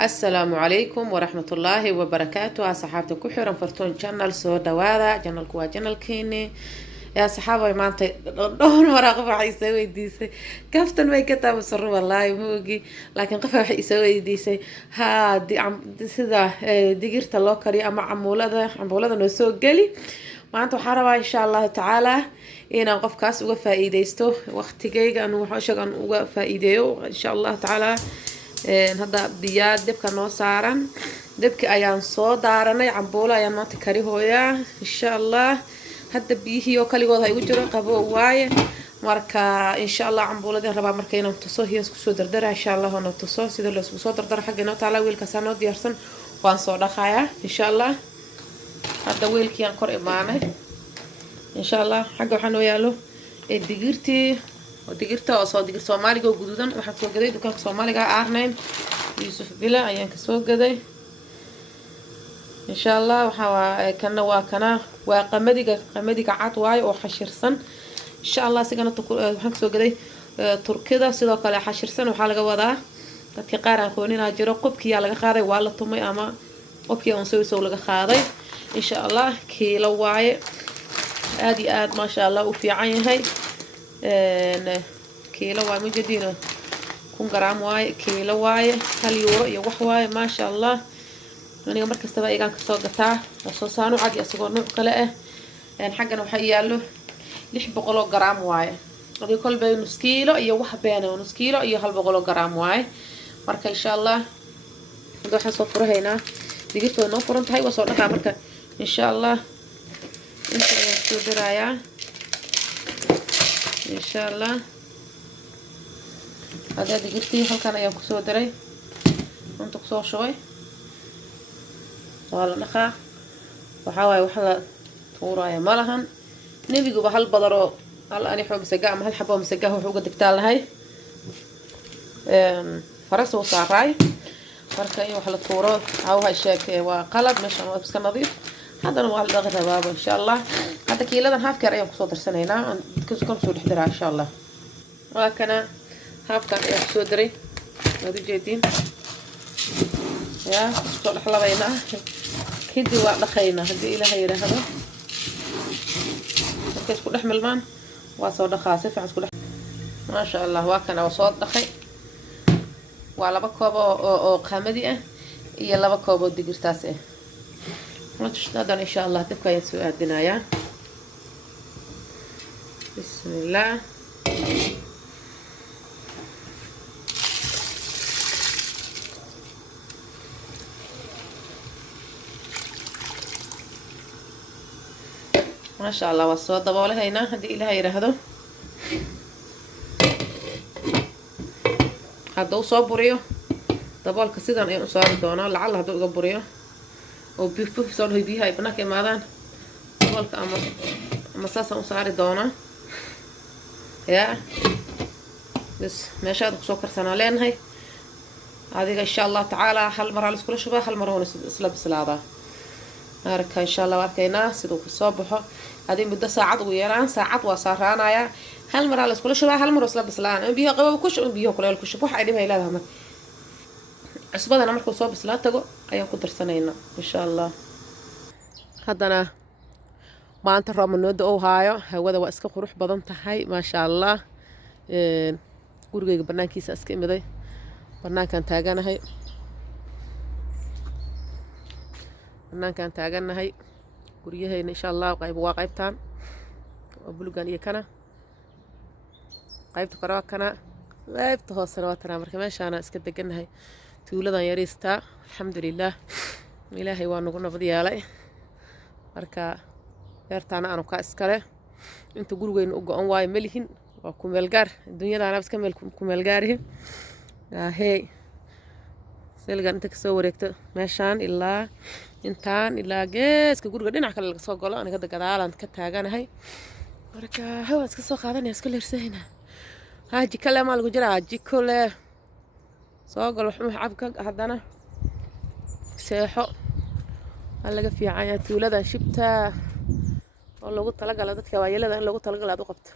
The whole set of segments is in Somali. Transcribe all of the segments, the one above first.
السلام عليكم ورحمة الله وبركاته. أصحابتي كحيران فرتون جنال سو دوادا جنال كوا جنال كيني يا صحابي ما أنت دون مراقبة حيسوي ديسي كفتن ما يكتب مصر والله موجي لكن قفا حيسوي ديسي ها دي عم سدا دقيرت الله كري أما عمولada noo soo geli maanta waxaan rabaa insha Allah taala inaan qofkaas uga faa'iideysto waqtigeyga aan waxaan uga faa'iideeyo insha Allah taala hadda biyaa dabka noo saaran dabki ayaan soo daaranay cambuulo ayaan maanta kari hooyaa insha Allah hadda biyihii oo kaligood ay ugu jiro qabo waaye marka insha Allah cambuuladii rabaa marka inaan tuso hiis ku soo dardara insha Allah oo tuso sida loo soo dardara xagga inoo taala wiilka sanoo diyaarsan waan soo dhaqayaa insha Allah hadda wiilkii aan kor imaanay insha Allah xagga waxaan oo yaalo digirta oo soo digir Soomaaliga oo guduudan waxaan soo gaday dukaanka Soomaaliga aarnayn Yusuf Bila ayaan ka soo gaday insha Allah waxa waa qamadiga cad waay oo xashirsan insha Allah sigana waxaan soo gaday Turkida sidoo kale xashirsan waxa laga wadaa dadka qaar aan qoonina jiro qobkiya laga qaaday waa la tumay ama qobkiya on soo laga qaaday insha Allah kiilo waaye aad iyo aad ma sha Allah u fiican yahay kiilo waa mujadiina 1 gram waaye kiilo waaye 1 euro iyo wax waaye ma sha Allah aniga markastaba iigan ka soo gataa soo saano cad asagoo nooc kale ah xaggana waxa yaalo 600 gram waaye adii kolba nus kiilo iyo wax been nus kiilo iyo 100 gram waaye marka insha Allah waxaan soo furahaynaa digirta noo furan tahay waa soo dhaqaa marka insha Allah inta ayaan soo dirayaa insha Allah hada digirtii halkan ayaan ku soo diray inta ku soo shubay waa la dhaqaa waxa waaye waxa la tuuraya malahan nabigu ba hal badaro hal ani xoo misaga ama hal xabo misaga wuxuu uga digtaa lahay faras oo saaray marka in wax la tuuro waxa sheekay waa qalad meeshan waa iska nadiif hadana waa la dhaqi rabaa insha Allah hada kiiladan halkeer ayaan ku soo darsanaynaa dadka soo dhixdiraa insha Allah waa kana halkan ayaan ku soo diray wada jeedin ya soo dhaxlabayna kidi waa dhaqayna hadii Ilaahay yiraahdo markay isku dhaxmalmaan waa soo dhaqaa si fiican isku dhax ma sha Allah waa kana soo dhaqay waa 2 koob oo qamadi ah iyo 2 koob oo digirtaas ah وتشتغل إن شاء الله تبقى يسوي الدنيا بسم الله ما شاء الله والصوت دبوله هنا هدي إلها يرهدو هذا صابوريو دبول كسيدان أي صار دونا لعل هذا صابوريو oo bifuf soo biyaha ay banaka imaadaan walka ama saasa u saari doona ya bas meeshaad ku soo karsanaa leenahay adiga insha Allah taala hal mar la isku shubaa hal mar oo isla bislaada arka insha Allah arkayna sidoo ku soo baxo hadii muddo saacad ugu yaraan saacad waa saaraanaya hal mar la isku shubaa hal mar isla bislaan biyo qabow ku shub biyo kuleel ku shub wax ay dhibay leedahay cusbadana markuu soo bislaa tago ayaan ku darsanayna insha Allah hadana maanta Ramadaan oo haayo hawada waa iska qurux badan tahay ma sha Allah gurigeyga banaankiisa iska imiday banaankan taaganahay guriyahayna insha Allah waa qaybtaan oo bulugan iyo kana qaybta kore kana qaybta hoosena waa tan marka meeshaana iska deganahay tuuladan yariista alxamdulillah ilaahay waa nagu nabad yeelay marka beertaana aanu ka iskale inta gurigeyna u go'an waay malihin waa ku meel gaar dunyadaana iska meel ku meel gaarihi hey selgan inta ka soo wareegto meeshaan ilaa intaan ilaa geeska guriga dhinac kale laga soo galo aniga gadaalan ka taaganahay marka hawa iska soo qaadanaya iska leersahayna haji kale ma lagu jiraa haji kale soo gal wuxuu cabka hadana seexo laga fiican yahay tuuladan shibta oo lagu talagalay dadka waayelada in lagu talagalay aad u qabto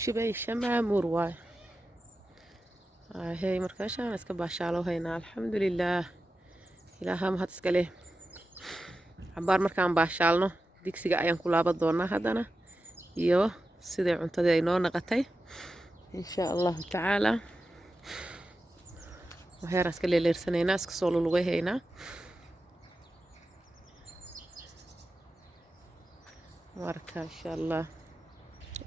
shibay shamaamur waay هاي مركاشة اسكا باشالو هينا الحمد لله إلها ما هتسكالي عبار مركان باشالنو ديكسيغا أيان كلابا دونا هادانا iyo sidii cuntadii ay noo naqatay insha Allah ta'ala waxaan iska leeleersanayna iska soo lulugaynaa marka insha Allah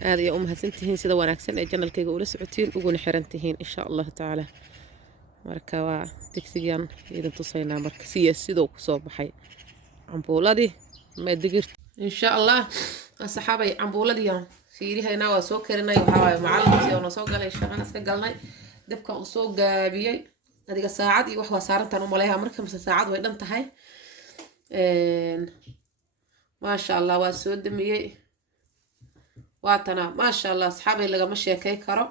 aad iyo mahadsantihiin sida wanaagsan ee channelkayga ula socotiin uguna xiran tihiin insha Allah ta'ala marka waa digsigan idin tusaynaa marka sidoo ku soo baxay cambuuladii ma digir insha Allah asxaabay cambuuladii fiirihayna waa soo karinay waxa waaye macallinkii oo soo galay shaqana iska galnay dabka uu soo gaabiyay adiga saacad iyo wax waa saarantan u maleeyahay marka mise saacad way dhan tahay ma sha Allah waa soo damiyay waatana ma sha Allah asxaabay lagama sheekay karo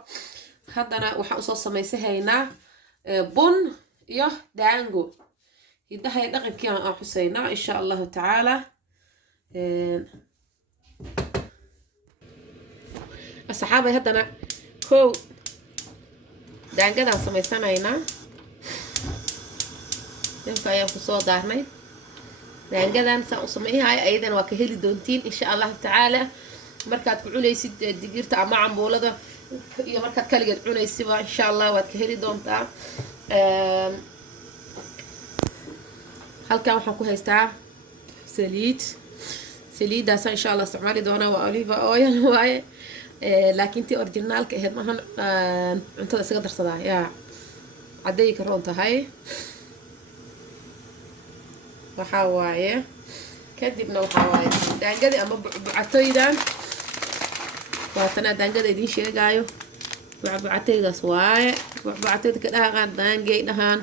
haddana waxa uu soo sameysanaynaa bun iyo daango hidahay dhaqankii aan xusaynaa insha Allah ta'ala asxaabay haddana kow daangadaan samaysanaynaa dabka ayaan ku soo daarnay daangadan saa u sameeyahay ayadana waa ka heli doontiin insha Allah ta'ala markaad ku cunaysid digirta ama cambuulada iyo markaad kaligeed cunaysiba insha Allah waad ka heli doontaa halkan waxaan ku haystaa saliidaas insha Allah isticmaali doona waa olive oil waaye laakiin tii originalka ahayd maahan cuntada isaga darsadaa yaa caday ka roon tahay waxaa waaye kadibna waxaa waaye daangada ama bucatoydan waatana daangada idiin sheegaayo bucataydaas waaye bucatayda ka dhaqaan daangay dhahaan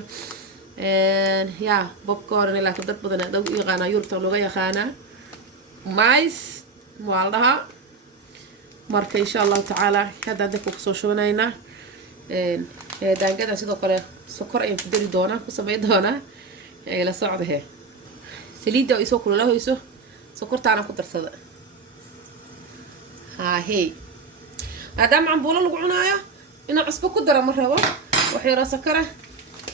yaa popcorn laakiin dad badan aad u yaqaanaa Yurubta looga yaqaanaa mais waa la dhahaa marka insha Allah ta'ala hadda dadku ku soo shubanaynaa daangada sidoo kale sokor ayaan ku dari doonaa ku sameyn doonaa la socdahe saliida oo isoo kululahayso sokortaana ku darsada hey maadaama cambuulo lagu cunaayo inaan cusbo ku daro ma rabo wax yar oo sokora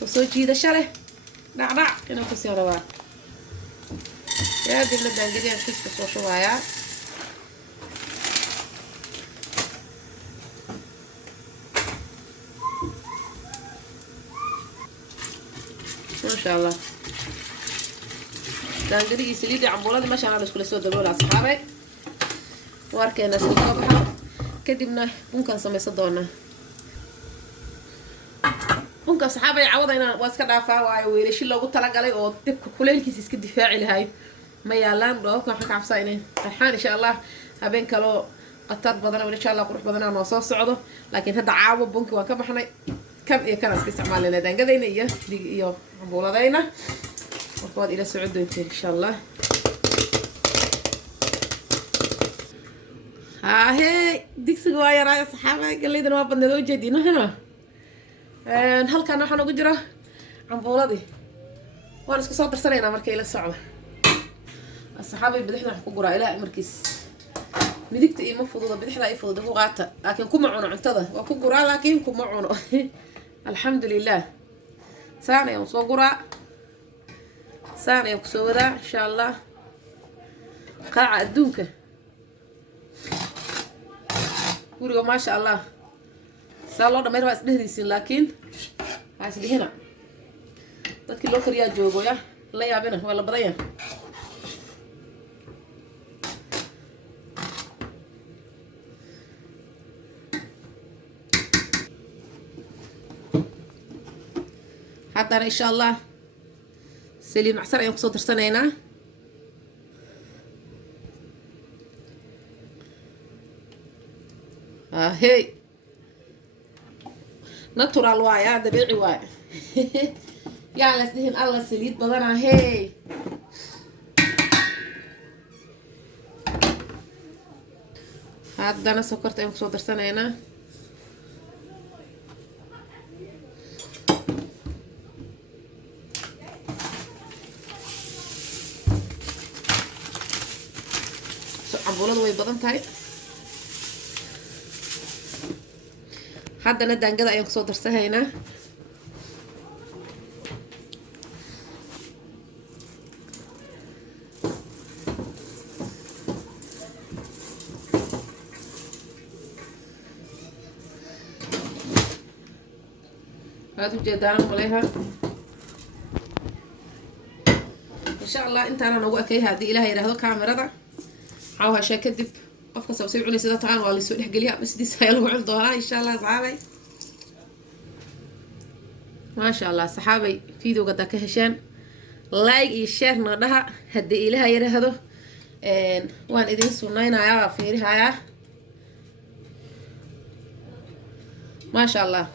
oo soo jiidasho leh dhacdhac inaan ku sii rabaa dibna daangadiyaan kiiska soo shubayaa ما شاء الله دانجري سليدي عمبولادي ماشي انا اسكو سو دبول اصحابي واركينا سو بخا كدبنا بونكان سميسا دونا بونكا صحابي عوضينا waa iska dhaafaa waayo weelashi loogu tala galay oo dibka kuleelkiisa iska difaaci lahay ma yaalaan dhoofka waxa ka cabsaynay farxaan insha Allah habeen kale qatar badan oo insha Allah qurux badan oo soo socdo laakiin hadda caawo bunka waan ka baxnay كم إيه كان أسكت استعمالنا دانجدينا إياه عمبولادينا وقعد إلى سعود إن شاء الله هاي ديك سجوا يا رايا صحابة قال لي ده ما بندو جدينا هنا هل كان نحن نقدره عمبولادي وأنا اسكت صوت سرينا مركي إلى السعودة الصحابة بدحنا حقورا إلى مركز مديكت إيه مفروض بدحنا إيه فضل هو قاطع لكن كم معونه عنتظر وكقورا لكن كم معونه الحمد لله ثانية وصقرا ثانية وكسورة إن شاء الله قاعة الدونكة قولوا ما شاء الله صار الله ما يرفع سنهريسين لكن هاسي هنا dadkii loo kariyaa joogo ya la yaabina waa la badaya haddana insha Allah saliid macsar ayaan kusoo darsanaynaa hey natural waaye dabiici waaye yaa la isdihin alla saliid badana hey haddana sokorta ayaan kusoo darsanaynaa cambuuladu way badan tahay haddana daangada ayaan kusoo darsahaynaa. هاتوا جدارا مليها إن شاء الله. أنت أنا نوقع كي هذه إلهي رهذا كاميرا ذا عاوها شيء كذب أفكس أو سيبعني سيدا تعال والله سوء حقليها بس دي سايلو عندها إن شاء الله صحابي ما شاء الله صحابي فيديو قد كهشان لايك يشير نردها هدي إلهي رهذا وان إذن سنينا يا فيرها يا ما شاء الله.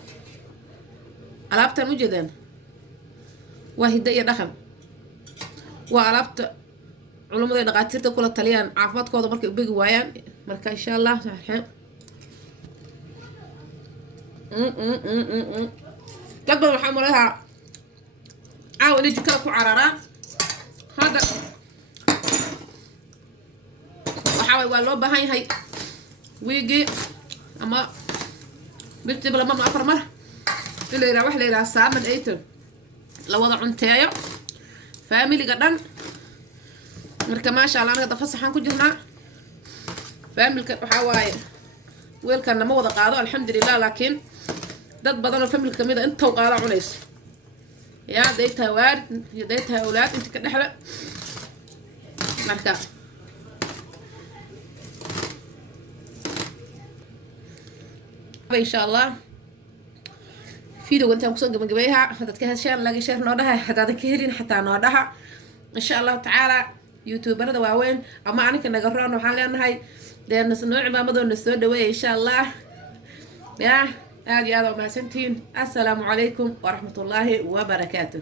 alaabtan u jeedaan waa hidda iyo dhaqan, waa alaabta culimada iyo dhaqaatiirta kula taliyaan caafimaadkooda markay u begi waayaan. marka insha Allah dad badan waxaa maleehaa caawa inay jikada ku cararaan. hadda waxaa waay waa loo baahan yahay wiigii ama biltiiba lama ama 4 mar إلى واحد إلى سامن أيتم لو وضع عنتايا فاميلي قدام مركا ما شاء الله أنا قد فصح عن كجرنا فاميلي كحواي ويل كان ما وضع قاضي الحمد لله. لكن دد بدل فاميلي كميدا أنت وقاضي عنيس يا ديتها وارد يا ديتها أولاد أنت كده حلا مركا إن شاء الله. فيديو انت مقصود جبيها هذا كهشان لاقي شير نودها هذا كهلين حتى نودها ان شاء الله تعالى. يوتيوبر دواوين اما انا كنا قررنا وحان لانهاي دين نوع ما مدن نسو دواي ان شاء الله. يا هذه هذا ما سنتين. السلام عليكم ورحمة الله وبركاته.